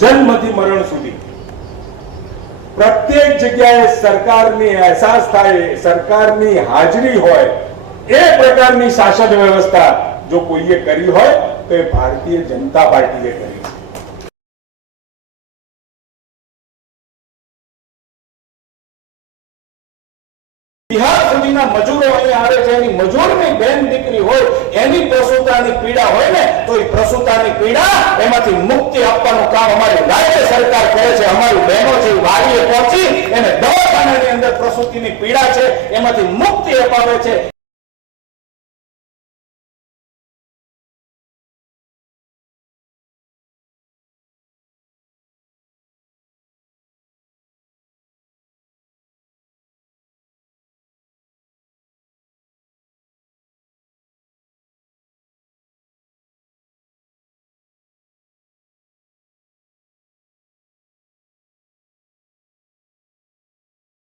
જન્મથી મરણ સુધી પ્રત્યેક જગ્યાએ સરકારની અહેસાસ થાય, સરકારની હાજરી હોય, એ પ્રકારની શાસન વ્યવસ્થા જો કોઈએ કરી હોય તો એ ભારતીય જનતા પાર્ટીએ કરી. બિહાર સુધીના મજૂરો અહીં આવે છે, એની મજૂરની બેન દીકરી હોય, એની પ્રસૂતાની પીડા હોય ને, તો એ પ્રસૂતાની પીડા એમાંથી મુક્તિ આપવાનું કામ અમારી રાજ્ય સરકાર કરે છે. અમારી બહેનો છે વાડીએ પહોંચી એને દવાખાનાની અંદર પ્રસૂતિની પીડા છે એમાંથી મુક્તિ અપાવે છે.